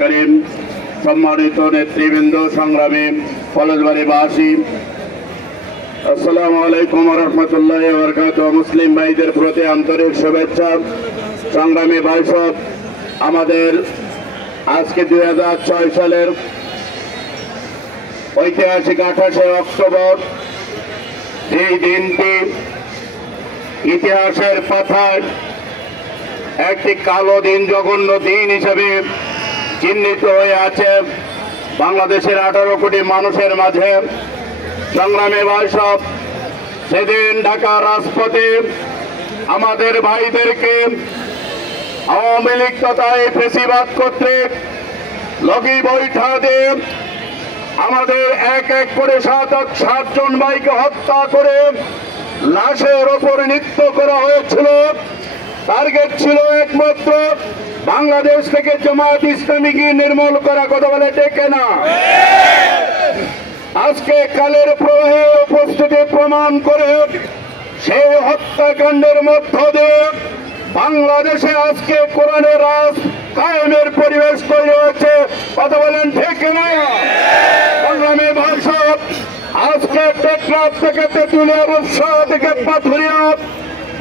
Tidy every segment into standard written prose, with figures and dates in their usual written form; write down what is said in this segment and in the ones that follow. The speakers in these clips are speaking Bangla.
করিম। সম্মানিত নেতৃবৃন্দ, সংগ্রামী কলেজবাড়িবাসী, আসসালামু আলাইকুম ওয়া রাহমাতুল্লাহি ওয়া বারাকাতুহু। মুসলিম ভাইদের প্রতি আন্তরিক শুভেচ্ছা। সংগ্রামী ভাইসব, আমাদের আজকে 2006 সালের ঐতিহাসিক 28শে অক্টোবর, এই দিনটি ইতিহাসের পাতায় একটি কালো দিন, জঘন্য দিন হিসেবে চিহ্নিত হয়ে আছে বাংলাদেশের 18 কোটি মানুষের মাঝে। সংগ্রামী ভাইসব, সেদিন ঢাকার রাজপথে আমাদের ভাইদেরকে আওয়ামী লীগ তথা এই ফেসিবাদ কর্তৃক লগি বৈঠা দিয়ে আমাদের এক এক করে 7 ভাইকে হত্যা করে লাশের ওপর নৃত্য করা হয়েছিল। টার্গেট ছিল একমাত্র বাংলাদেশ থেকে জামায়াত ইসলামীকে নির্মূল করা। কথা বলে ডেকে না। আজকে কালের প্রবাহে উপস্থিতি প্রমাণ করে সেই হত্যাকাণ্ডের মধ্য দিয়ে বাংলাদেশে আজকে কোরআনের রাজ কায়েমের পরিবেশ তৈরি হয়েছে। কথা বলেন ঠিক না? সংগ্রামী ভাইসব, আজকে টেকনাফ থেকে তেঁতুলিয়া, রূপসা থেকে পাথুরিয়া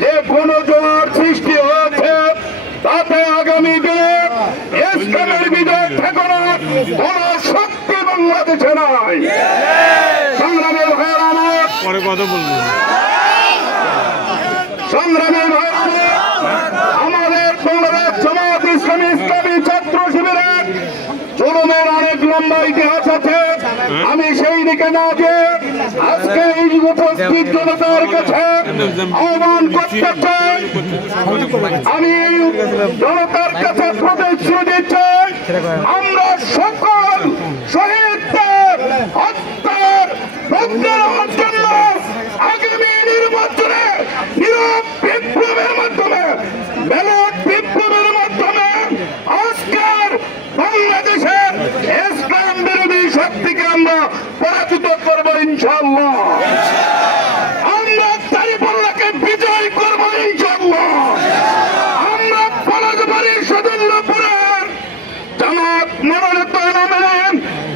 যে গণজোয়ার সৃষ্টি হয়েছে, তাতে আগামী দিনে ইসলামের বিজয় ঠেকানোর কোন শক্তি বাংলাদেশে নাই। সংগ্রামী ভাইয়ের আমার, সংগ্রামী ভাইয়ের আমাদের বাংলাদেশ জামায়াত ইসলামী ছাত্র শিবিরের জুলুমের অনেক লম্বা ইতিহাস আছে। আমি সেই দিকে না যে আজকে এই উপস্থিত জনতার কাছে আহ্বান করতে চাই, আমি জনতার কাছে প্রতিশ্রুতি চাই, আমরা সকল শহীদদের হত্যার প্রতিরোধের জন্য আগামী নির্বাচনে নীরব বিপ্লবের মাধ্যমে, ব্যালট বিপ্লবের মাধ্যমে আজকের বাংলাদেশের ইসলাম বিরোধী শক্তিকে আমরা পরাজিত করবো ইনশাআল্লাহ। আমরা দাঁড়িপাল্লাকে বিজয় করবো ইনশাআল্লাহ। আমরা কলেজবাড়ির সদল্যপুরের জামাত মনোনীত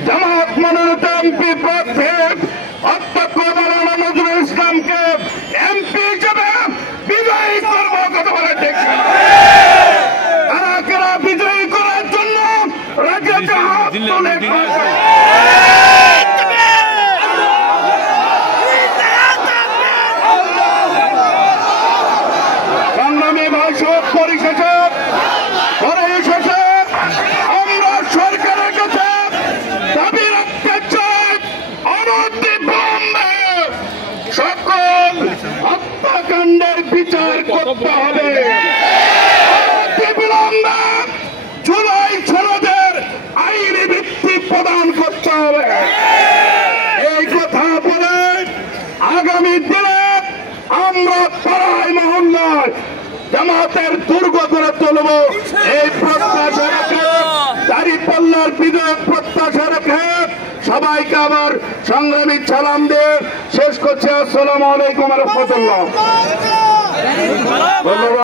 জামাত মনোনীত এমপি প্রার্থী অধ্যক্ষ মাওলানা নজরুল ইসলামকে এমপি হিসেবে বিজয়ী করবো। কথা বলে দেখছেন তারা কারা বিজয়ী করার জন্য রাজ্যকে হাত তুলে সংগ্রামী ভাইসব, পরিশেষে আমরা সরকারের কাছে দাবি রাখতে চাই, অনতিবিলম্বে সকল হত্যাকাণ্ডের বিচার করতে হবে। অনতিবিলম্বে জুলাই সনদের আইনি ভিত্তি প্রদান করতে হবে। এই কথা বলে আগামী দিনে আমরা পাড়ায় মহল্লায় জামাতের দুর্গ করে তুলব, এই প্রত্যাশা রেখে, দাঁড়িপাল্লার বিজয় প্রত্যাশা রেখে সবাইকে আবার সংগ্রামী সালাম দিয়ে শেষ করছে। আসসালামু আলাইকুম ওয়া রাহমাতুল্লাহ। ধন্যবাদ।